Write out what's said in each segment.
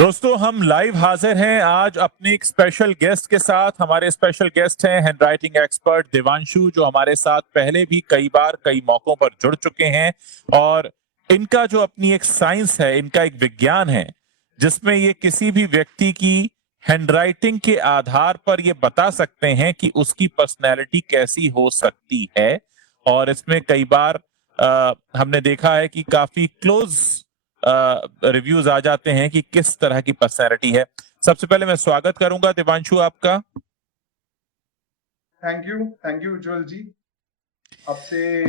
दोस्तों, हम लाइव हाजिर हैं आज अपने एक स्पेशल गेस्ट के साथ। हमारे स्पेशल गेस्ट हैं हैंडराइटिंग एक्सपर्ट देवांशु, जो हमारे साथ पहले भी कई बार कई मौकों पर जुड़ चुके हैं। और इनका जो अपनी एक साइंस है, इनका एक विज्ञान है, जिसमें ये किसी भी व्यक्ति की हैंडराइटिंग के आधार पर ये बता सकते हैं कि उसकी पर्सनैलिटी कैसी हो सकती है। और इसमें कई बार हमने देखा है कि काफी क्लोज रिव्यूज आ जाते हैं कि किस तरह की पर्सनैलिटी है। सबसे पहले मैं स्वागत करूंगा देवांशु आपका। थैंक यू उज्जवल जी। आपसे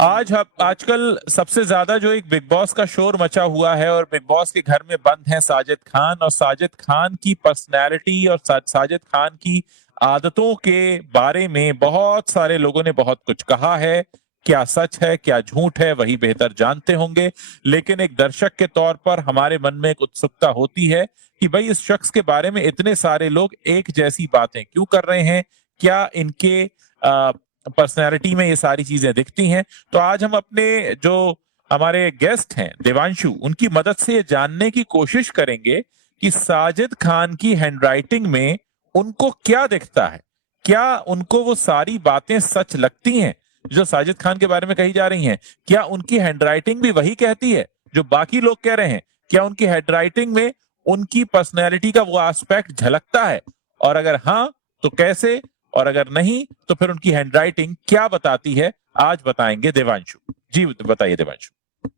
आजकल सबसे ज्यादा जो एक बिग बॉस का शोर मचा हुआ है और बिग बॉस के घर में बंद है साजिद खान, और साजिद खान की पर्सनैलिटी और साजिद खान की आदतों के बारे में बहुत सारे लोगों ने बहुत कुछ कहा है। क्या सच है क्या झूठ है वही बेहतर जानते होंगे, लेकिन एक दर्शक के तौर पर हमारे मन में एक उत्सुकता होती है कि भाई इस शख्स के बारे में इतने सारे लोग एक जैसी बातें क्यों कर रहे हैं, क्या इनके पर्सनैलिटी में ये सारी चीजें दिखती हैं। तो आज हम अपने जो हमारे गेस्ट हैं देवांशु, उनकी मदद से ये जानने की कोशिश करेंगे कि साजिद खान की हैंडराइटिंग में उनको क्या दिखता है, क्या उनको वो सारी बातें सच लगती हैं जो साजिद खान के बारे में कही जा रही हैं, क्या उनकी हैंडराइटिंग भी वही कहती है जो बाकी लोग कह रहे हैं, क्या उनकी हैंडराइटिंग में उनकी पर्सनैलिटी का वो एस्पेक्ट झलकता है, और अगर हाँ तो कैसे, और अगर नहीं तो फिर उनकी हैंडराइटिंग क्या बताती है, आज बताएंगे देवांशु जी। बताइए देवांशु।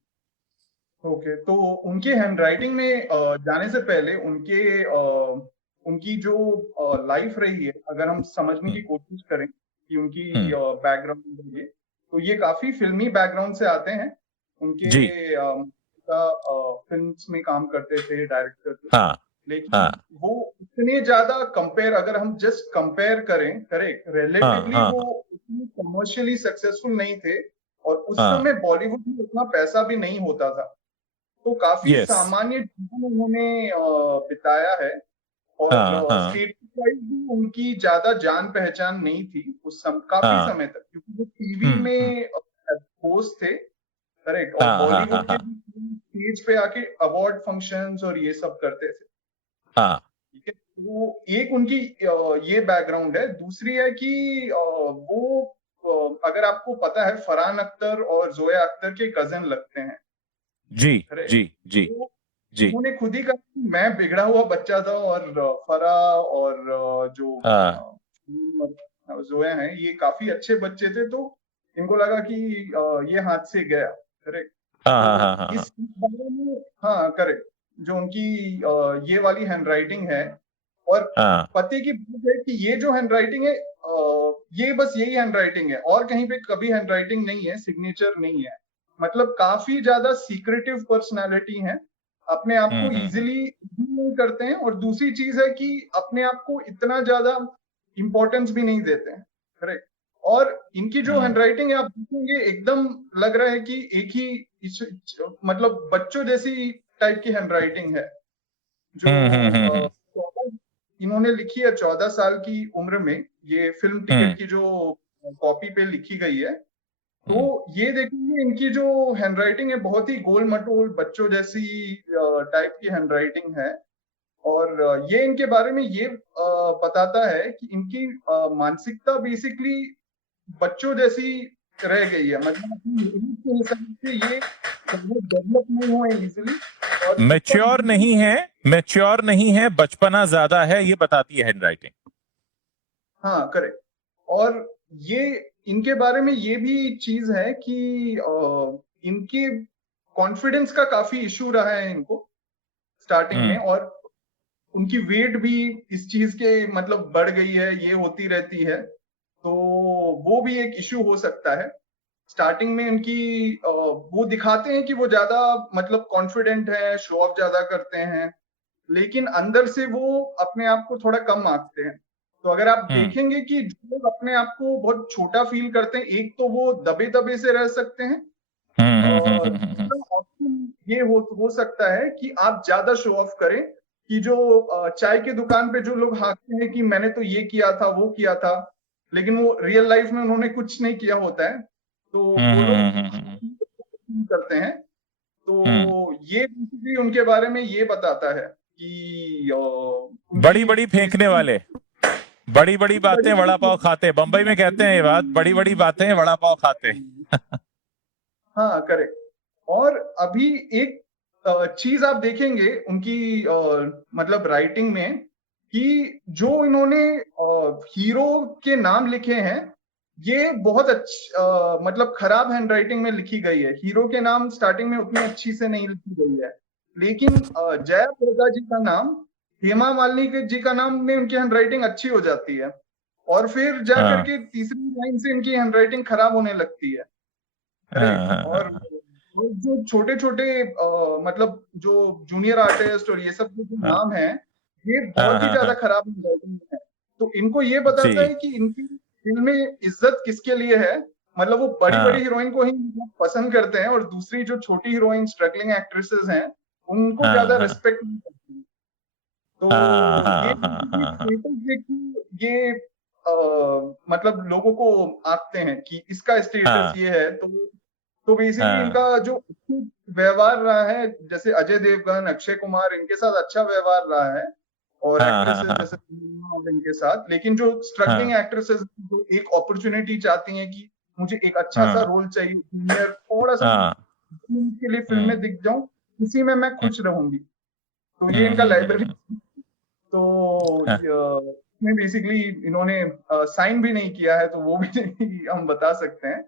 ओके, तो उनकी हैंडराइटिंग में जाने से पहले उनकी जो लाइफ रही है, अगर हम समझने की कोशिश करें कि उनकी बैकग्राउंड रही है, तो ये काफी फिल्मी बैकग्राउंड से आते हैं। उनके जी। फिल्म्स में काम करते थे, डायरेक्टर थे। हाँ। लेकिन हाँ। वो इतने ज्यादा अगर हम जस्ट कंपेयर करें, करेक्ट, रिलेटिवली हाँ। वो उतनी कमर्शियली सक्सेसफुल नहीं थे, और उस हाँ। समय बॉलीवुड में उतना पैसा भी नहीं होता था। तो काफी यस। सामान्य जीवन उन्होंने बिताया है, हाँ। और हाँ। स्टेट वाइज भी उनकी ज्यादा जान पहचान नहीं थी काफी हाँ। समय तक, क्योंकि वो टीवी में होस्ट थे, करेक्ट, और हाँ। हाँ। बॉलीवुड के हाँ। स्टेज पे आके अवार्ड फंक्शंस और ये सब करते थे। हाँ। ठीक है, तो एक उनकी ये बैकग्राउंड है। दूसरी है कि वो अगर आपको पता है, फरहान अख्तर और जोया अख्तर के कजन लगते हैं। जी। करेक्ट, जी। जी। तो जी। उन्होंने खुद ही कहा कि मैं बिगड़ा हुआ बच्चा था, और फराह और जो हाँ। जोया हैं, ये काफी अच्छे बच्चे थे, तो इनको लगा कि ये हाथ से गया। करेक्ट, हाँ। हाँ। तो हाँ। हाँ। हाँ। इस बारे में, हाँ करेक्ट, जो उनकी ये वाली हैंडराइटिंग है, और हाँ। पते की बात है कि ये जो हैंडराइटिंग है, ये बस यही हैंडराइटिंग है, और कहीं पे कभी हैंडराइटिंग नहीं है, सिग्नेचर नहीं है। मतलब काफी ज्यादा सीक्रेटिव पर्सनालिटी है, अपने आप को इजीली नहीं करते हैं, और दूसरी चीज है कि अपने आप को इतना ज्यादा इंपॉर्टेंस भी नहीं देते हैं। करेक्ट, और इनकी जो हैंडराइटिंग है, आप देखेंगे एकदम लग रहा है कि एक ही मतलब बच्चों जैसी टाइप की हैंडराइटिंग है, जो 14 इन्होंने लिखी है 14 साल की उम्र में। ये फिल्म टिकट की जो कॉपी पे लिखी गई है, तो ये देखेंगे इनकी जो हैंडराइटिंग है, बहुत ही गोल मटोल बच्चों जैसी टाइप की हैंडराइटिंग है। और ये इनके बारे में ये बताता है कि इनकी मानसिकता बेसिकली बच्चों जैसी रह गई है। मतलब अपनी नीड के हिसाब से ये डेवलप नहीं हुए इजीली, और मैच्योर नहीं है, बचपना ज्यादा है, ये बताती है हैंडराइटिंग। हाँ करेक्ट, और ये इनके बारे में ये भी चीज है कि इनके कॉन्फिडेंस का काफी इशू रहा है इनको स्टार्टिंग में, और उनकी वेट भी इस चीज के मतलब बढ़ गई है, ये होती रहती है, तो वो भी एक इशू हो सकता है। स्टार्टिंग में उनकी वो दिखाते हैं कि वो ज्यादा मतलब कॉन्फिडेंट है, शो ऑफ ज्यादा करते हैं, लेकिन अंदर से वो अपने आप को थोड़ा कम आंकते हैं। तो अगर आप देखेंगे कि जो लोग अपने आप को बहुत छोटा फील करते हैं, एक तो वो दबे दबे से रह सकते हैं, और दूसरा ऑप्शन ये हो सकता है कि आप ज्यादा शो ऑफ करें, कि जो चाय की दुकान पे जो लोग हाँकते हैं कि मैंने तो ये किया था वो किया था, लेकिन वो रियल लाइफ में उन्होंने कुछ नहीं किया होता है, तो वो लोग करते हैं। तो ये बेसिकली उनके बारे में ये बताता है। कि बड़ी बड़ी फेंकने वाले, बड़ी बड़ी बातें वड़ा पाव खाते, बंबई में कहते हैं ये बात, बड़ी बड़ी बातें वड़ा पाव खाते। हाँ करेक्ट। और अभी एक चीज आप देखेंगे उनकी मतलब राइटिंग में कि जो इन्होंने हीरो के नाम लिखे हैं ये बहुत मतलब खराब हैंडराइटिंग में लिखी गई है। हीरो के नाम स्टार्टिंग में उतनी अच्छी से नहीं लिखी गई है, लेकिन जया प्रदा जी का नाम, हेमा मालिनी जी का नाम में उनकी हैंडराइटिंग अच्छी हो जाती है, और फिर जा करके तीसरी लाइन से इनकी हैंडराइटिंग खराब होने लगती है। करेक्ट। और जो छोटे छोटे मतलब जो जूनियर आर्टिस्ट और ये सब जो नाम है ये बहुत ही ज्यादा खराब हैंडराइटिंग है। तो इनको ये बताता है कि इनकी फिल्म में इज्जत किसके लिए है। मतलब वो बड़ी बड़ी हीरोइन को ही पसंद करते हैं और दूसरी जो छोटी हीरोइन स्ट्रगलिंग एक्ट्रेसेस हैं उनको ज्यादा रिस्पेक्ट नहीं करते। तो ये स्टेटस देख के ये मतलब लोगों को आंकते हैं कि इसका स्टेटस ये है। तो बेसिकली इनका जो व्यवहार रहा है, जैसे अजय देवगन, अक्षय कुमार, इनके साथ अच्छा व्यवहार रहा है और एक्ट्रेसेस जैसे और इनके साथ। लेकिन जो स्ट्रगलिंग एक्ट्रेसेस जो एक अपॉर्चुनिटी चाहती हैं कि मुझे एक अच्छा सा रोल चाहिए, जूनियर थोड़ा सा के लिए फिल्म में दिख जाऊं, इसी में मैं खुश रहूंगी। तो ये इनका लाइब्रेरी। तो इसमें बेसिकली इन्होंने साइन भी नहीं किया है, तो वो भी हम बता सकते हैं।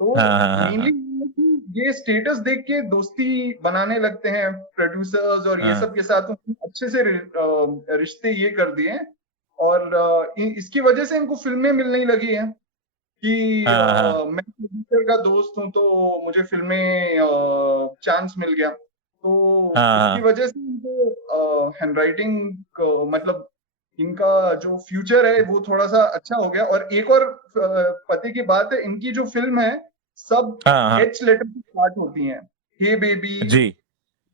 तो मेनली ये स्टेटस देख के दोस्ती बनाने लगते हैं प्रोड्यूसर्स और ये सब के साथ अच्छे से रिश्ते ये कर दिए। और इसकी वजह से इनको फिल्में मिलने लगी हैं कि मैं प्रोड्यूसर का दोस्त हूं तो मुझे फिल्में चांस मिल गया। तो इसकी वजह से इनको हैंडराइटिंग मतलब इनका जो फ्यूचर है वो थोड़ा सा अच्छा हो गया। और एक और पते की बात है, इनकी जो फिल्म है सब एच लेटर से स्टार्ट होती हैं। हे बेबी जी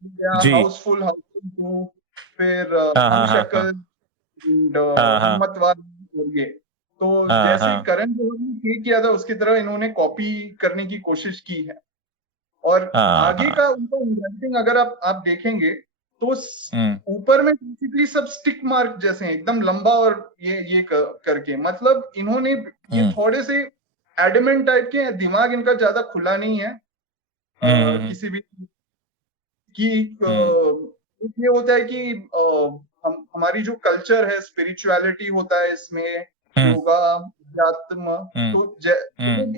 जी, हाउसफुल, हाउसफुल 2, फिर हम शक्ल, हिम्मत वाला, और ये तो जैसे करण जौहर ने किया था उसकी तरह इन्होंने कॉपी करने की कोशिश की है। और आगे का उनका राइटिंग अगर आप देखेंगे तो ऊपर में बेसिकली सब स्टिक मार्क जैसे हैं, एकदम लंबा और ये करके, मतलब इन्होंने ये थोड़े से एडमेंट टाइप के हैं, दिमाग इनका ज्यादा खुला नहीं है किसी भी कि ये होता है कि हमारी जो कल्चर है, स्पिरिचुअलिटी होता है इसमें, योगा, अध्यात्म, तो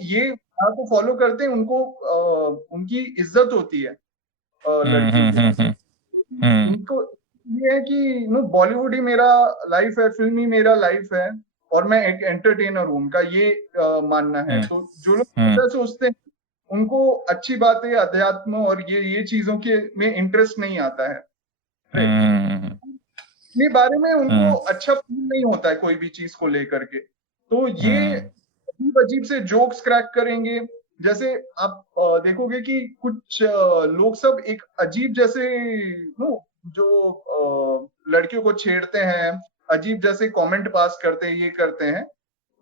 ये को फॉलो करते हैं, उनको उनकी इज्जत होती है लड़कियों की। इनको ये है कि नो बॉलीवुड ही मेरा लाइफ है, फिल्म ही मेरा लाइफ है और मैं एक एंटरटेनर हूँ, उनका ये मानना है। तो जो लोग ऐसा सोचते हैं उनको अच्छी बातें, अध्यात्म और ये चीजों के में इंटरेस्ट नहीं आता है। अपने बारे में उनको अच्छा फील नहीं होता है कोई भी चीज को लेकर के। तो ये अजीब अजीब से जोक्स क्रैक करेंगे। जैसे आप देखोगे कि कुछ लोग सब एक अजीब जैसे नो जो लड़कियों को छेड़ते हैं, अजीब जैसे कमेंट पास करते हैं, ये करते हैं।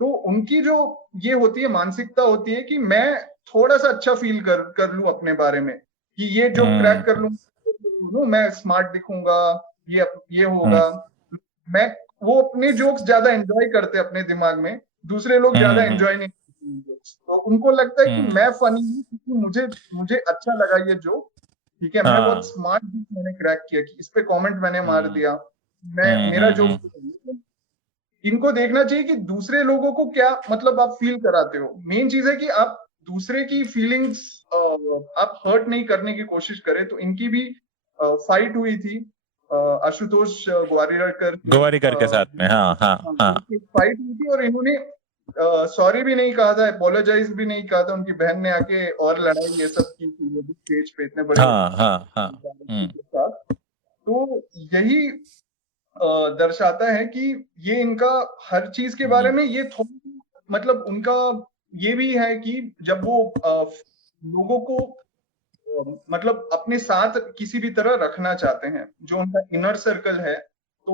तो उनकी जो ये होती है मानसिकता होती है कि मैं थोड़ा सा अच्छा फील कर लूं अपने बारे में, कि ये जो क्रैक कर लूं तो मैं स्मार्ट दिखूंगा, ये होगा। मैं वो अपने जोक्स ज्यादा एंजॉय करते हैं अपने दिमाग में, दूसरे लोग ज्यादा एंजॉय नहीं करते। तो उनको लगता है कि मैं फनी हूँ क्योंकि मुझे अच्छा लगा ये जोक, ठीक है, मैं बहुत स्मार्ट मैंने क्रैक किया कि इस पे कमेंट मैंने मार दिया, मैं मेरा जोक। इनको देखना चाहिए कि दूसरे लोगों को क्या मतलब आप फील कराते हो। मेन चीज है कि आप दूसरे की फीलिंग्स आप हर्ट नहीं करने की कोशिश करें। तो इनकी भी फाइट हुई थी आशुतोष गोवारिकर के साथ में। फाइट हुई थी और इन्होंने सॉरी भी नहीं कहा था, अपोलोजाइज भी नहीं कहा था। उनकी बहन ने आके और लड़ाई ये सब की थी स्टेज पे इतने बड़े के साथ। तो यही दर्शाता है कि ये इनका हर चीज के बारे में ये थोड़ा मतलब उनका ये भी है कि जब वो लोगों को मतलब अपने साथ किसी भी तरह रखना चाहते हैं, जो उनका इनर सर्कल है, तो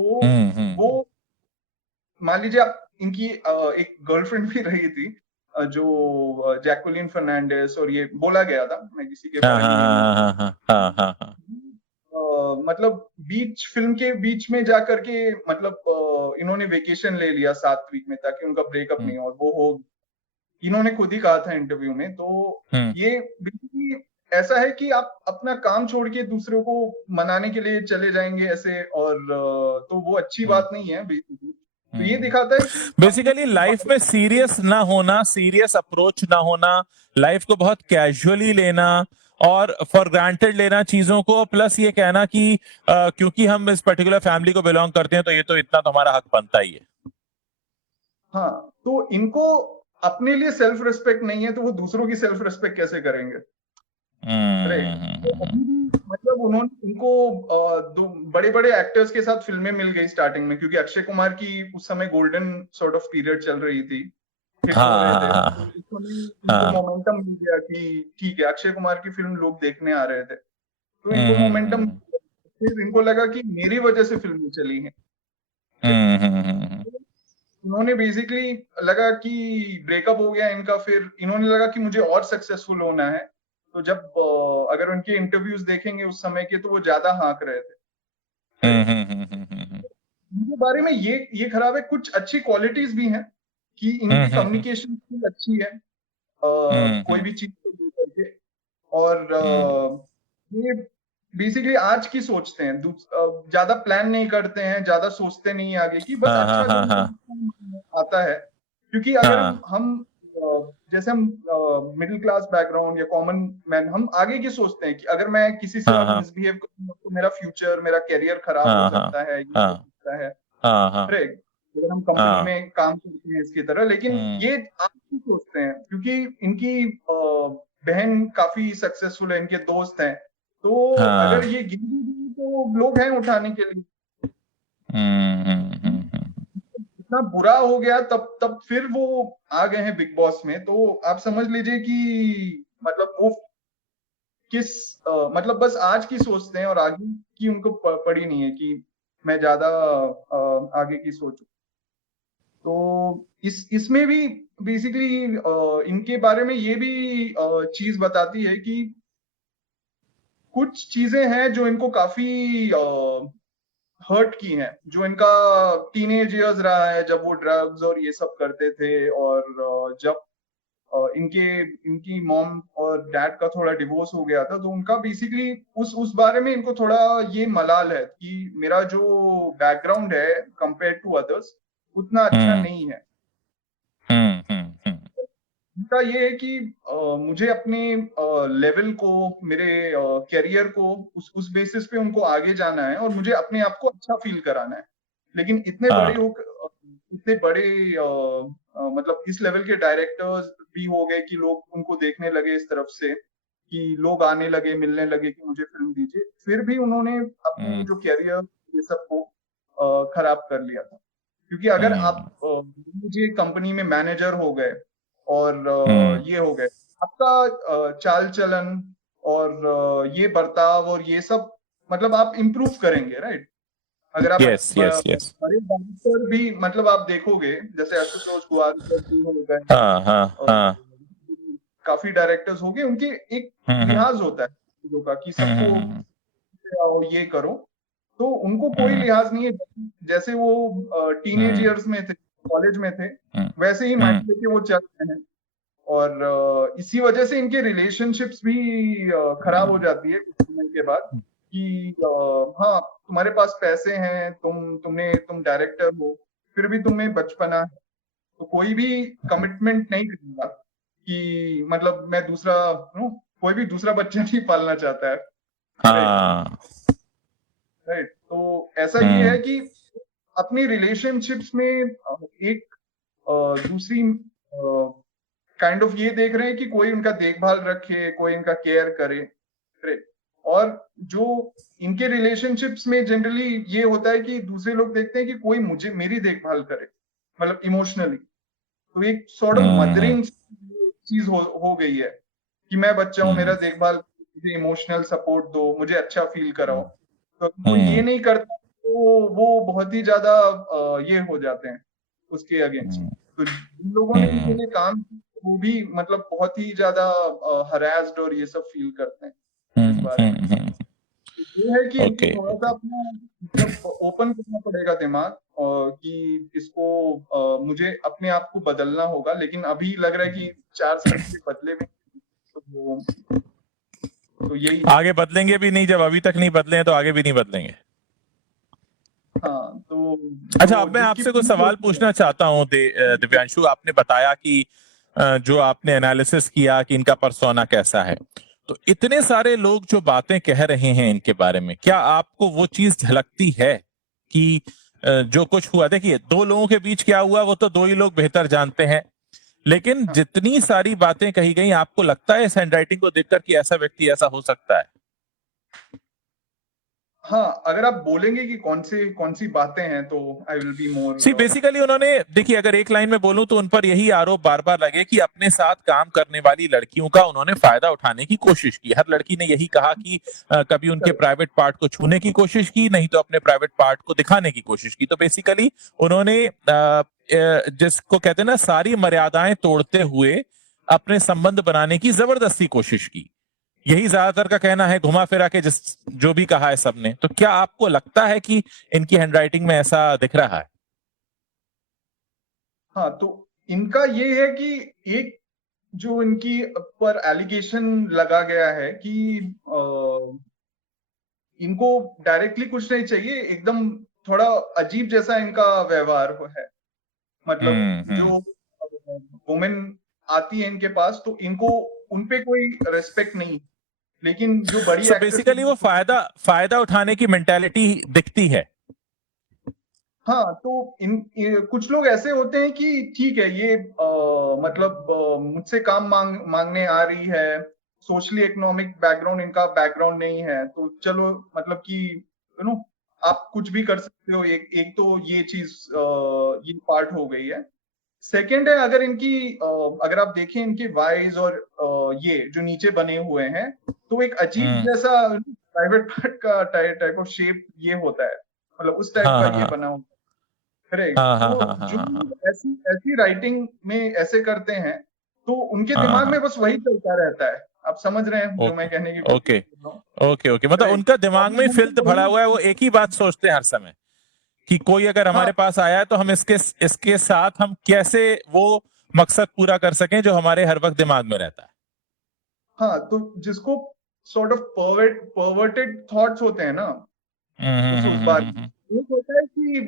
वो मान लीजिए आप इनकी एक गर्लफ्रेंड भी रही थी जो जैकुलिन फर्नांडिस, और ये बोला गया था, मैं किसी के बारे में मतलब फिल्म के बीच में जाकर के मतलब इन्होंने वेकेशन ले लिया 7 वीक में, ताकि उनका ब्रेकअप नहीं हो, और वो हो, इन्होंने खुद ही कहा था इंटरव्यू में। तो ये बिल्कुल ऐसा है कि आप अपना काम छोड़ के दूसरों को मनाने के लिए चले जाएंगे ऐसे, और तो वो अच्छी बात नहीं है बेसिकली। तो ये दिखाता है कि बेसिकली लाइफ में सीरियस ना होना, सीरियस अप्रोच ना होना, लाइफ को बहुत कैजुअली लेना और फॉर ग्रांटेड लेना चीजों को, प्लस ये कहना कि क्योंकि हम इस पर्टिकुलर फैमिली को बिलोंग करते हैं तो ये तो इतना तो हमारा हक बनता ही है। हाँ, तो इनको अपने लिए सेल्फ रिस्पेक्ट नहीं है, तो वो दूसरों की सेल्फ रिस्पेक्ट कैसे करेंगे? राइट। तो अभी भी मतलब उन्होंने इनको दो बड़े बड़े एक्टर्स के साथ फिल्में मिल गई स्टार्टिंग में, क्योंकि अक्षय कुमार की उस समय गोल्डन सॉर्ट ऑफ पीरियड चल रही थी, हिट हो रहे थे। तो उस समय इनको मोमेंटम मिल गया कि ठीक है, अक्षय कुमार की फिल्म लोग देखने आ रहे थे, तो इनको मोमेंटम, फिर इनको लगा कि मेरी वजह से फिल्में चली हैं। उन्होंने बेसिकली लगा कि ब्रेकअप हो गया इनका, फिर इन्होंने लगा कि मुझे और सक्सेसफुल होना है। तो जब अगर उनके इंटरव्यूज देखेंगे उस समय के, तो वो ज्यादा हाँक रहे थे। इनके बारे में ये खराब है। कुछ अच्छी क्वालिटीज भी हैं कि इनकी कम्युनिकेशन स्किल अच्छी है, कोई भी चीज को लेकर के, और ये बेसिकली आज की सोचते हैं, ज्यादा प्लान नहीं करते हैं, ज्यादा सोचते नहीं आगे की, बस अच्छा जो आता है। क्योंकि अगर हम जैसे हम मिडिल क्लास बैकग्राउंड या कॉमन मैन, हम आगे की सोचते हैं कि अगर मैं किसी से मिसबिहेव करूँ तो मेरा फ्यूचर, मेरा करियर खराब हो सकता है, ये हो सकता है। अगर हम कंपनी में काम करते हैं इसकी तरह, लेकिन ये आप ही सोचते हैं, क्योंकि इनकी बहन काफी सक्सेसफुल है, इनके दोस्त हैं, तो अगर ये गिर भी तो लोग हैं उठाने के लिए। इतना बुरा हो गया, तब फिर वो आ गए हैं बिग बॉस में। तो आप समझ लीजिए कि मतलब वो किस मतलब बस आज की सोचते हैं, और आगे की उनको पड़ी नहीं है कि मैं ज्यादा आगे की सोचूं। तो इसमें भी बेसिकली इनके बारे में ये भी चीज बताती है कि कुछ चीजें हैं जो इनको काफी हर्ट की हैं, जो इनका टीनेज इयर्स रहा है, जब वो ड्रग्स और ये सब करते थे, और जब इनकी मॉम और डैड का थोड़ा डिवोर्स हो गया था, तो उनका बेसिकली उस बारे में इनको थोड़ा ये मलाल है कि मेरा जो बैकग्राउंड है कंपेयर टू अदर्स उतना अच्छा नहीं है। उनका ये है कि मुझे अपने लेवल को, मेरे करियर को उस बेसिस पे उनको आगे जाना है, और मुझे अपने आप को अच्छा फील कराना है। लेकिन इतने बड़े मतलब इस लेवल के डायरेक्टर्स भी हो गए कि लोग उनको देखने लगे इस तरफ से, कि लोग आने लगे, मिलने लगे कि मुझे फिल्म दीजिए, फिर भी उन्होंने अपनी जो करियर ये सब को खराब कर लिया था। क्योंकि अगर आप मुझे कंपनी में मैनेजर हो गए और ये हो गए, आपका चाल चलन और ये बर्ताव और ये सब मतलब आप इम्प्रूव करेंगे, राइट। अगर आप बड़े डायरेक्टर भी मतलब आप देखोगे, जैसे आशुतोष गोवारिकर जी हो गए, काफी डायरेक्टर्स हो गए, उनके एक लिहाज होता है चीजों का कि सबको ये करो, तो उनको कोई लिहाज नहीं है। जैसे वो टीनेज ईयर्स में थे, कॉलेज में थे, वैसे ही माइंड लेके वो चल रहे हैं, और इसी वजह से इनके रिलेशनशिप्स भी खराब हो जाती है कुछ समय के बाद, कि हाँ तुम्हारे पास पैसे हैं, तुम डायरेक्टर हो, फिर भी तुम्हें बचपना है, तो कोई भी कमिटमेंट नहीं करेगा कि मतलब मैं कोई भी दूसरा बच्चा नहीं पालना चाहता है, राइट। तो ऐसा ये है कि अपनी रिलेशनशिप्स में एक दूसरी काइंड ऑफ ये देख रहे हैं कि कोई उनका देखभाल रखे, कोई इनका केयर करे, और जो इनके रिलेशनशिप्स में जनरली ये होता है कि दूसरे लोग देखते हैं कि कोई मेरी देखभाल करे, मतलब इमोशनली। तो एक सॉर्ट ऑफ मदरिंग चीज हो गई है कि मैं बच्चा हूं, मेरा देखभाल, मुझे इमोशनल सपोर्ट दो, मुझे अच्छा फील कराओ। तो कोई ये नहीं करता तो वो बहुत ही ज्यादा ये हो जाते हैं उसके अगेंस्ट। तो जिन लोगों ने इनके लिए काम, वो भी मतलब बहुत ही ज्यादा हरास्ड और ये सब फील करते हैं इस बारे में। ये है कि इनको ओके थोड़ा सा ओके अपना मतलब ओपन करना पड़ेगा दिमाग, और कि इसको मुझे अपने आप को बदलना होगा, लेकिन अभी लग रहा है कि 4 साल से बदले में, तो यही है। आगे बदलेंगे भी नहीं, जब अभी तक नहीं बदले हैं तो आगे भी नहीं बदलेंगे। हाँ, तो अच्छा, जो अब मैं जिसकी आपसे कोई सवाल पूछना चाहता हूँ दिव्यांशु। आपने बताया कि जो आपने एनालिसिस किया कि इनका पर्सोना कैसा है, तो इतने सारे लोग जो बातें कह रहे हैं इनके बारे में, क्या आपको वो चीज झलकती है कि जो कुछ हुआ, देखिए दो लोगों के बीच क्या हुआ वो तो दो ही लोग बेहतर जानते हैं, लेकिन हाँ, जितनी सारी बातें कही गई, आपको लगता है इस हैंडराइटिंग को देखकर कि ऐसा व्यक्ति ऐसा हो सकता है? हाँ, अगर आप बोलेंगे कि कौन सी बातें हैं, तो I will be see more. Basically उन्होंने, देखिए अगर एक लाइन में बोलूं तो उन पर यही आरोप बार बार लगे कि अपने साथ काम करने वाली लड़कियों का उन्होंने फायदा उठाने की कोशिश की। हर लड़की ने यही कहा कि कभी उनके प्राइवेट पार्ट को छूने की कोशिश की, नहीं तो अपने प्राइवेट पार्ट को दिखाने की कोशिश की। तो बेसिकली उन्होंने जिसको कहते हैं ना, सारी मर्यादाएं तोड़ते हुए अपने संबंध बनाने की जबरदस्ती कोशिश की। यही ज्यादातर का कहना है, घुमा फिरा के जिस जो भी कहा है सबने। तो क्या आपको लगता है कि इनकी हैंडराइटिंग में ऐसा दिख रहा है? हाँ, तो इनका ये है कि एक जो इनकी पर एलिगेशन लगा गया है कि इनको डायरेक्टली कुछ नहीं चाहिए, एकदम थोड़ा अजीब जैसा इनका व्यवहार है। मतलब हम्म। जो वुमेन आती है इनके पास, तो इनको उनपे कोई रेस्पेक्ट नहीं, लेकिन जो बड़ी सो एक्ट्रेस बेसिकली वो होती है। फायदा फायदा उठाने की मेंटेलिटी दिखती है। हाँ, तो कुछ लोग ऐसे होते हैं कि ठीक है, ये मतलब मुझसे काम मांगने आ रही है, सोशली इकोनॉमिक बैकग्राउंड इनका बैकग्राउंड नहीं है, तो चलो मतलब कि आप कुछ भी कर सकते हो। एक एक तो ये चीज, ये पार्ट हो गई है। सेकंड है, अगर इनकी अगर आप देखें इनके वाइज और ये जो नीचे बने हुए हैं, तो एक अजीब हम्म। जैसा प्राइवेट पार्ट का टाइप ऑफ शेप ये होता है, मतलब उस टाइप हाँ का हाँ ये हाँ बना होता है। करेक्ट। हाँ हाँ हाँ तो हाँ जो हाँ हाँ ऐसी ऐसी राइटिंग में ऐसे करते हैं, तो उनके हाँ दिमाग हाँ। में बस वही चलता रहता है। आप समझ रहे हैं जो मैं ओके कहने की कोशिश ओके कर रहा हूँ? ओके ओके, मतलब करेक्ट। उनका दिमाग में प्रॉब्लम फिल्ट उनको भरा वही। हुआ है। वो एक ही बात सोचते हैं हर समय कि कोई अगर हाँ, हमारे पास आया है तो हम इसके इसके साथ हम कैसे वो मकसद पूरा कर सकें जो हमारे हर वक्त दिमाग में रहता है। हाँ, तो जिसको सॉर्ट ऑफ परवर्टेड थॉट्स होते हैं ना, उस बारे में एक होता है कि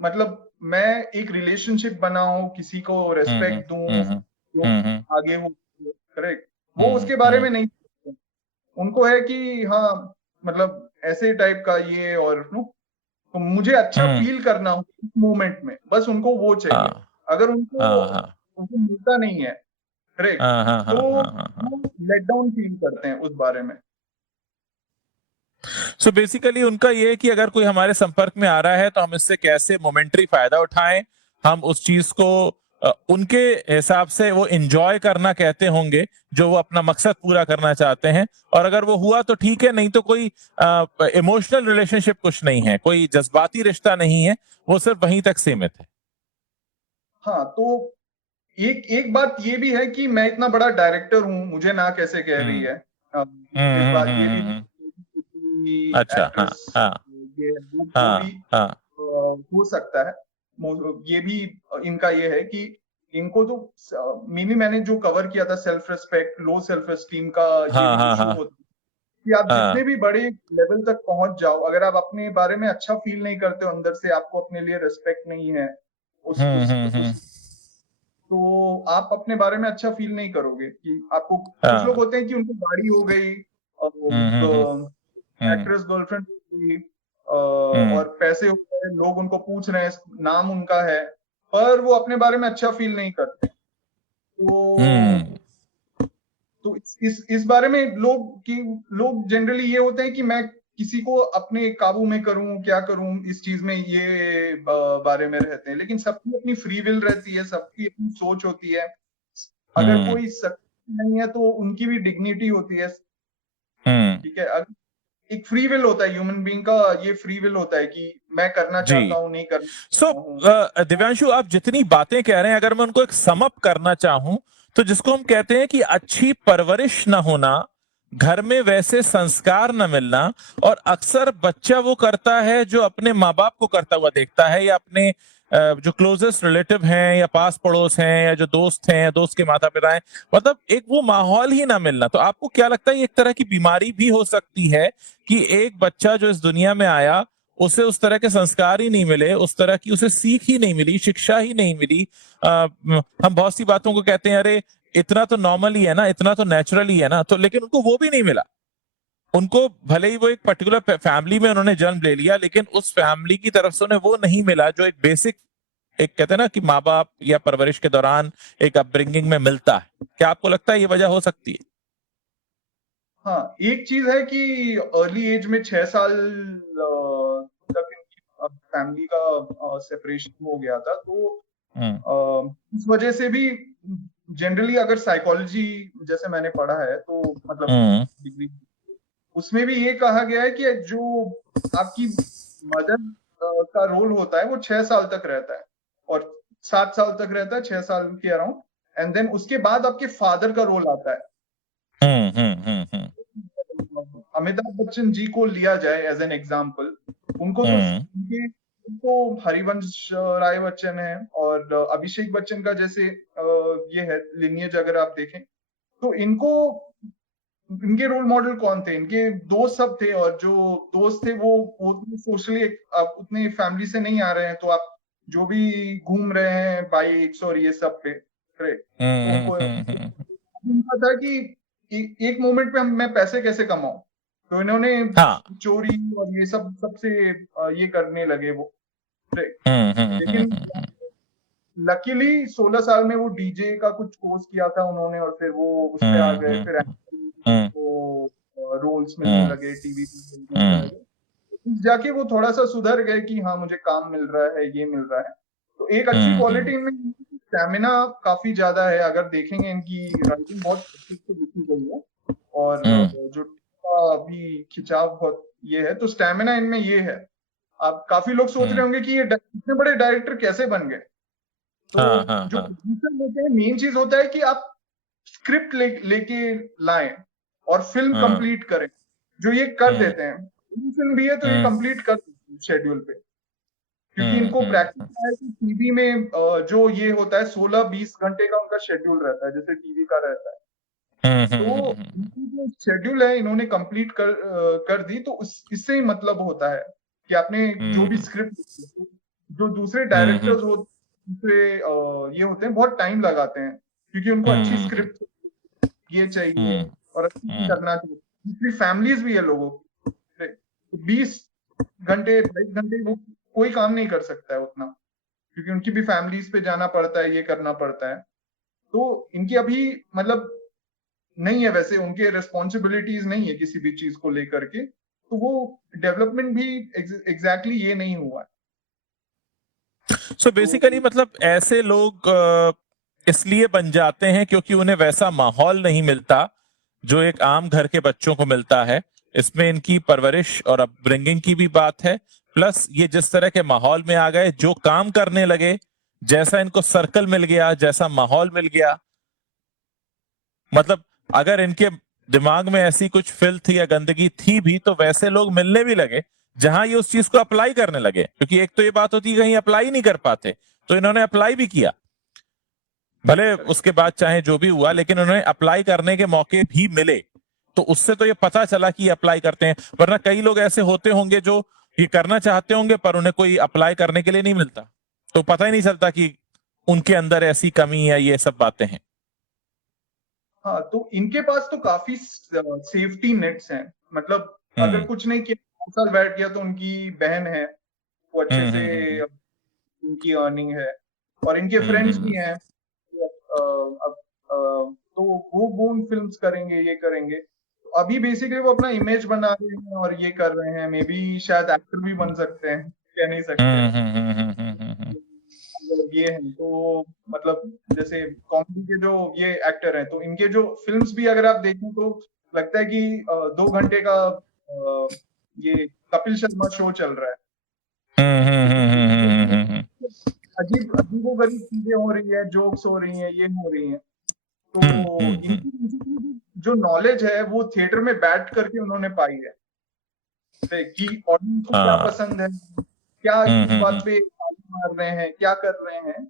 मतलब मैं एक रिलेशनशिप बनाऊं, किसी को हम्म रेस्पेक्ट दूं, हम्म जो हम्म आगे हो। करेक्ट। वो हम्म उसके बारे में नहीं सोचते। उनको है कि हाँ, मतलब ऐसे टाइप का ये, और तो मुझे अच्छा हम्म। फील करना हो इस मोमेंट में, बस उनको वो चाहिए। हाँ अगर उनको हाँ हाँ उनको मिलता नहीं है, करेक्ट, हाँ हाँ तो हाँ हाँ हाँ हाँ। वो लेट डाउन फील करते हैं उस बारे में। सो बेसिकली उनका ये है कि अगर कोई हमारे संपर्क में आ रहा है तो हम इससे कैसे मोमेंटरी फायदा उठाएं, हम उस चीज को उनके हिसाब से वो एंजॉय करना कहते होंगे, जो वो अपना मकसद पूरा करना चाहते हैं। और अगर वो हुआ तो ठीक है, नहीं तो कोई इमोशनल रिलेशनशिप कुछ नहीं है, कोई जज्बाती रिश्ता नहीं है, वो सिर्फ वहीं तक सीमित है। हाँ, तो एक एक बात ये भी है कि मैं इतना बड़ा डायरेक्टर हूँ, मुझे ना कैसे कह रही हम्म है। इस बात ये भी हम्म। अच्छा हाँ एक्ट्रेस, हाँ ये वो भी हाँ हाँ हो सकता है। ये भी इनका ये है कि इनको तो मिनी मैंने जो कवर किया था, self respect, low self esteem का ये हाँ भी हाँ इशू हाँ होता है कि आप जितने हाँ। भी बड़े लेवल तक पहुंच जाओ, अगर आप अपने बारे में अच्छा फील नहीं करते हो अंदर से, आपको अपने लिए रिस्पेक्ट नहीं है उस, हम्म। तो आप अपने बारे में अच्छा फील नहीं करोगे। कि आपको कुछ लोग हाँ। होते हैं कि उनको गाड़ी हो गई, हम्म। हम्म एक्ट्रेस गर्लफ्रेंड हो गई, हम्म और पैसे हो गए, लोग उनको पूछ रहे हैं, नाम उनका है, पर वो अपने बारे में अच्छा फील नहीं करते। हम्म तो इस बारे में लोग जनरली ये होते हैं कि मैं किसी को अपने काबू में करूं, क्या करूं, इस चीज में ये बारे में रहते हैं। लेकिन सबकी अपनी फ्री विल रहती है, सबकी अपनी सोच होती है। अगर हम्म कोई सक्सेस नहीं है तो उनकी भी डिग्निटी होती है। हम्म। ठीक है, अगर एक फ्री विल होता है ह्यूमन बीइंग का, ये फ्री विल होता है कि मैं करना जी। चाहता हूं, नहीं करना सो चाहता हूं। दिव्यांशु, आप जितनी बातें कह रहे हैं, अगर मैं उनको एक समअप करना चाहूं, तो जिसको हम कहते हैं कि अच्छी परवरिश ना होना, घर में वैसे संस्कार न मिलना, और अक्सर बच्चा वो करता है जो अपने माँ बाप को करता हुआ देखता है, या अपने जो क्लोजेस्ट रिलेटिव हैं या पास पड़ोस हैं या जो दोस्त हैं या दोस्त के माता पिता हैं, मतलब एक वो माहौल ही ना मिलना। तो आपको क्या लगता है ये एक तरह की बीमारी भी हो सकती है कि एक बच्चा जो इस दुनिया में आया उसे उस तरह के संस्कार ही नहीं मिले, उस तरह की उसे सीख ही नहीं मिली, शिक्षा ही नहीं मिली। हम बहुत सी बातों को कहते हैं अरे इतना तो नॉर्मल ही है ना, इतना तो नेचुरल ही है ना, तो लेकिन उनको वो भी नहीं मिला। उनको भले ही वो एक पर्टिकुलर फैमिली में उन्होंने जन्म ले लिया, लेकिन उस फैमिली की तरफ से उन्हें वो नहीं मिला जो एक बेसिक, एक कहते हैं ना कि माँ बाप या परवरिश के दौरान एक अपब्रिंगिंग में मिलता है। क्या आपको लगता है ये वजह हो सकती है? हाँ, एक चीज है कि अर्ली एज में 6 साल तक इनकी फैमिली का सेपरेशन हो गया था, तो इस वजह से भी जनरली अगर साइकोलॉजी जैसे मैंने पढ़ा है तो मतलब डिग्री, उसमें भी ये कहा गया है कि जो आपकी मदर का रोल होता है वो 6 साल तक रहता है और 7 साल तक रहता है, 6 साल के अराउंड, एंड देन उसके बाद आपके फादर का रोल आता है। अमिताभ बच्चन जी को लिया जाए एज एन एग्जाम्पल, उनको तो उनको हरिवंश राय बच्चन है और अभिषेक बच्चन का जैसे ये है लिनियज अगर आप देखें, तो इनको इनके रोल मॉडल कौन थे? इनके दोस्त सब थे, और जो दोस्त थे वो सोशली आप उतने फैमिली से नहीं आ रहे हैं, तो आप जो भी घूम रहे हैं बाइक्स और ये सब पे, उनको उनका था कि एक मोमेंट पे मैं पैसे कैसे कमाऊं, तो इन्होंने चोरी और ये सब सबसे ये करने लगे वो। लेकिन लकीली 16 साल में वो डीजे का कुछ कोर्स किया था उन्होंने, और फिर वो उस पे आ गए, फिर वो रोल्स मिलने लगे, टीवी पे मिलने लगे, जाके वो थोड़ा सा सुधर गए कि हाँ मुझे काम मिल रहा है, ये मिल रहा है। तो एक अच्छी क्वालिटी में स्टैमिना काफी ज्यादा है, अगर देखेंगे इनकी राइटिंग बहुत अच्छी से लिखी गई है, और जो अभी खिंचाव बहुत ये है, तो स्टैमिना इनमें ये है। अब काफी लोग सोच रहे होंगे कि ये इतने बड़े डायरेक्टर कैसे बन गए, तो जो प्रोड्यूसर होते हैं, मेन चीज होता है कि आप स्क्रिप्ट लेके लाएं और फिल्म कंप्लीट करें, जो ये कर देते हैं। फिल्म भी है तो ये कंप्लीट कर देते हैं शेड्यूल पे, क्योंकि इनको प्रैक्टिस है कि टीवी में जो ये होता है 16-20 घंटे का उनका शेड्यूल रहता है, जैसे टीवी का रहता है। तो इनकी जो शेड्यूल है इन्होंने कंप्लीट कर दी, तो इससे ही मतलब होता है कि आपने जो भी स्क्रिप्ट, जो दूसरे डायरेक्टर्स हो, दूसरे ये होते हैं, बहुत टाइम लगाते हैं, क्योंकि उनको अच्छी स्क्रिप्ट ये चाहिए और अच्छी करना चाहिए। दूसरी फैमिलीज भी है लोगों की, 20 घंटे 22 घंटे वो कोई काम नहीं कर सकता है उतना, क्योंकि उनकी भी फैमिलीज पे जाना पड़ता है, ये करना पड़ता है। तो इनकी अभी मतलब नहीं है, वैसे उनके रिस्पॉन्सिबिलिटीज नहीं है किसी भी चीज को लेकर के, तो वो डेवलपमेंट भी एग्जैक्टली ये नहीं हुआ है। सो बेसिकली मतलब ऐसे लोग इसलिए बन जाते हैं क्योंकि उन्हें वैसा माहौल नहीं मिलता जो एक आम घर के बच्चों को मिलता है। इसमें इनकी परवरिश और अपब्रिंगिंग की भी बात है, प्लस ये जिस तरह के माहौल में आ गए, जो काम करने लगे, जैसा इनको सर्कल मिल गया, जैसा माहौल मिल गया, मतलब अगर इनके दिमाग में ऐसी कुछ फिल्थ या गंदगी थी भी तो वैसे लोग मिलने भी लगे जहां ये उस चीज को अप्लाई करने लगे। क्योंकि एक तो ये बात होती है कहीं अप्लाई नहीं कर पाते, तो इन्होंने अप्लाई भी किया, भले उसके बाद चाहे जो भी हुआ, लेकिन उन्हें अप्लाई करने के मौके भी मिले, तो उससे तो ये पता चला कि ये अप्लाई करते हैं। वरना कई लोग ऐसे होते होंगे जो ये करना चाहते होंगे पर उन्हें कोई अप्लाई करने के लिए नहीं मिलता, तो पता ही नहीं चलता कि उनके अंदर ऐसी कमी या ये सब बातें हैं। हाँ, तो इनके पास तो काफी सेफ्टी नेट्स हैं, मतलब अगर कुछ नहीं किया, 2 साल बैठ गया, तो उनकी बहन है, वो अच्छे से उनकी अर्निंग है, और इनके फ्रेंड्स भी हैं, तो वो उन फिल्म्स करेंगे, ये करेंगे। तो अभी बेसिकली वो अपना इमेज बना रहे हैं और ये कर रहे हैं, मे बी शायद एक्टर भी बन सकते हैं, कह नहीं सकते। ये है तो मतलब जैसे कॉमेडी के जो ये एक्टर हैं, तो इनके जो फिल्म्स भी अगर आप देखें तो लगता है कि 2 घंटे का ये कपिल शर्मा शो चल रहा है। अजीब अजीबोगरीब चीजें हो रही है, जोक्स हो रही हैं, ये हो रही हैं, तो इनकी जो नॉलेज है वो थिएटर में बैठ करके उन्होंने पाई है कि ऑडियंस को क्या हाँ। पसंद है, क्या किस बात पे ताली मार रहे हैं, क्या कर रहे हैं।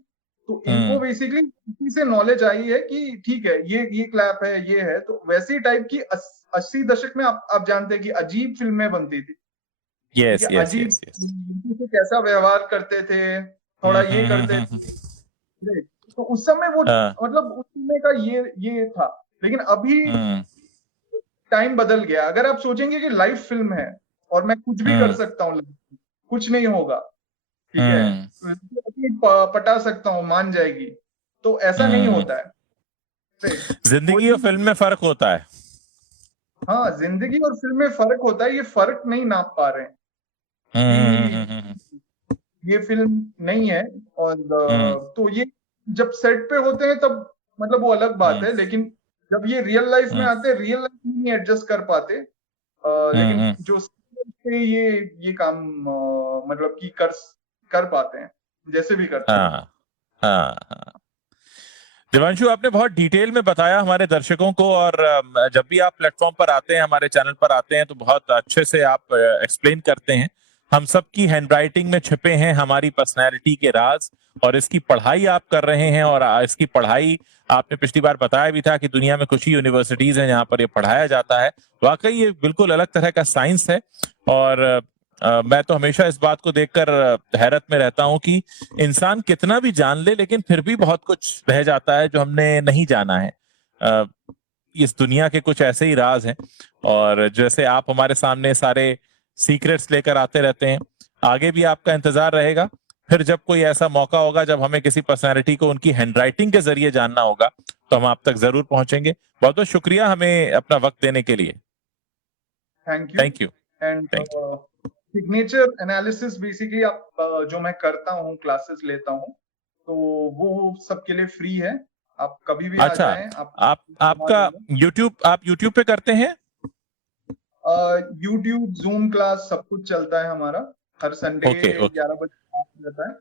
तो इनको बेसिकली इसी से नॉलेज आई है कि ठीक है ये क्लैप है, ये है। तो वैसी टाइप की 80 दशक में आप जानते हैं कि अजीब फिल्में बनती थी। ठीक यस है, यस अजीब यस यस। से कैसा व्यवहार करते थे, थोड़ा ये करते थे। तो उस समय वो मतलब उस समय का ये था। लेकिन अभी टाइम बदल गया। अगर आप सोचेंगे कि लाइव फिल्म है और मैं कुछ भी कर सकता हूँ, कुछ नहीं होगा, ठीक है, पटा सकता हूँ, मान जाएगी, तो ऐसा नहीं होता है। जिंदगी और फिल्म में फर्क होता है। हाँ, जिंदगी और फिल्म में फर्क होता है। ये फर्क नहीं नाप पा रहे हैं कि ये फिल्म नहीं है। और तो ये जब सेट पे होते हैं तब मतलब वो अलग बात है, लेकिन जब ये रियल लाइफ में आते हैं, रियल लाइफ में नहीं एडजस्ट कर पाते। लेकिन जो पे ये काम मतलब कि कर पाते हैं, जैसे भी करते हैं। हाँ हाँ हाँ। देवांशु, आपने बहुत डिटेल में बताया हमारे दर्शकों को, और जब भी आप प्लेटफॉर्म पर आते हैं, हमारे चैनल पर आते हैं, तो बहुत अच्छे से आप एक्सप्लेन करते हैं। हम सब की हैंडराइटिंग में छिपे हैं हमारी पर्सनैलिटी के राज, और इसकी पढ़ाई आप कर रहे हैं। और इसकी पढ़ाई आपने पिछली बार बताया भी था कि दुनिया में कुछ ही यूनिवर्सिटीज हैं जहां पर ये पढ़ाया जाता है। वाकई ये बिल्कुल अलग तरह का साइंस है। और मैं तो हमेशा इस बात को देखकर हैरत में रहता हूं कि इंसान कितना भी जान ले, लेकिन फिर भी बहुत कुछ रह जाता है जो हमने नहीं जाना है। अ, इस दुनिया के कुछ ऐसे ही राज हैं, और जैसे आप हमारे सामने सारे सीक्रेट्स लेकर आते रहते हैं, आगे भी आपका इंतजार रहेगा। फिर जब कोई ऐसा मौका होगा जब हमें किसी पर्सनैलिटी को उनकी हैंडराइटिंग के जरिए जानना होगा, तो हम आप तक जरूर पहुंचेंगे। बहुत बहुत शुक्रिया हमें अपना वक्त देने के लिए। Thank you. Thank you. And thank you. Signature analysis basically आप जो मैं करता हूँ, क्लासेस लेता हूँ, तो वो सबके लिए फ्री है। आप कभी भी आ अच्छा, जाएं, आप आप घुमा आपका देंगे। आप यूट्यूब पे करते हैं? यूट्यूब, जूम क्लास सब कुछ चलता है हमारा। हर संडे ओके ओके 11 बजे क्लास रहता है।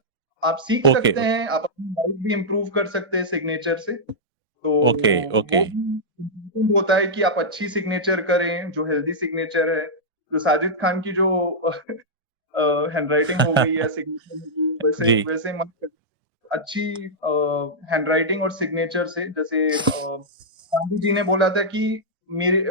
आप सीख ओके सकते हैं, आप अपनी लाइफ भी इम्प्रूव कर सकते हैं सिग्नेचर से। तो ओके ओके। वो भी important होता है कि आप अच्छी सिग्नेचर करें, जो हेल्दी सिग्नेचर है। जो साजिद खान की जो हैंडराइटिंग हो गई है, सिग्नेचर हो गई, वैसे जी। वैसे मत करें। अच्छी हैंडराइटिंग और सिग्नेचर से, जैसे गांधी जी ने बोला था कि मेरी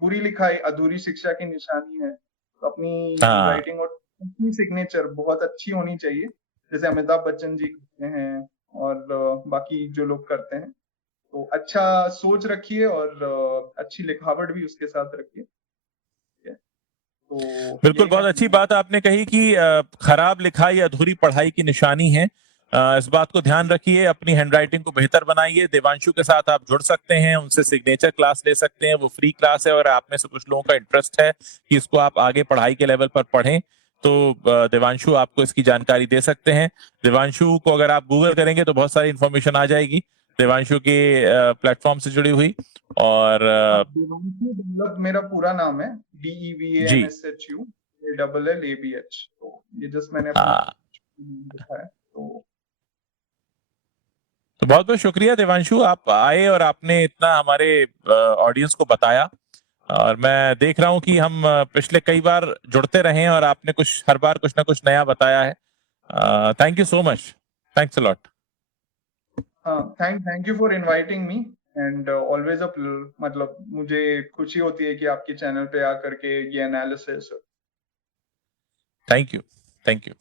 बुरी लिखाई अधूरी शिक्षा की निशानी है। तो अपनी हाँ हैंडराइटिंग और अपनी सिग्नेचर बहुत अच्छी होनी चाहिए, जैसे अमिताभ बच्चन जी करते हैं और बाकी जो लोग करते हैं। तो अच्छा सोच रखिए और अच्छी लिखावट भी उसके साथ रखिए। ठीक है? तो बिल्कुल, यही मैं बहुत अच्छी कहूँगा। बात आपने कही कि खराब लिखाई अधूरी पढ़ाई की निशानी है। इस बात को ध्यान रखिए, अपनी हैंडराइटिंग को बेहतर बनाइए। देवांशु के साथ आप जुड़ सकते हैं, उनसे सिग्नेचर क्लास ले सकते हैं, वो फ्री क्लास है। और आप में से कुछ लोगों का इंटरेस्ट है कि इसको आप आगे पढ़ाई के लेवल पर पढ़ें, तो देवांशु आपको इसकी जानकारी दे सकते हैं। देवांशु को अगर आप गूगल करेंगे तो बहुत सारी इंफॉर्मेशन आ जाएगी देवांशु के प्लेटफॉर्म से जुड़ी हुई। और देवांशु दुर्लभ मेरा पूरा नाम है, जी DEVANSHU LLABH। तो ये जस्ट मैंने अपना हाँ, लिखा है। तो बहुत बहुत शुक्रिया देवांशु, आप आए और आपने इतना हमारे ऑडियंस को बताया। और मैं देख रहा हूं कि हम पिछले कई बार जुड़ते रहे हैं, और आपने कुछ हर बार कुछ ना कुछ नया बताया है। Thank you so much. Thanks a lot. हाँ, thank you for inviting me. And always मतलब मुझे खुशी होती है कि आपके चैनल पे आकर के ये analysis. Thank you. Thank you.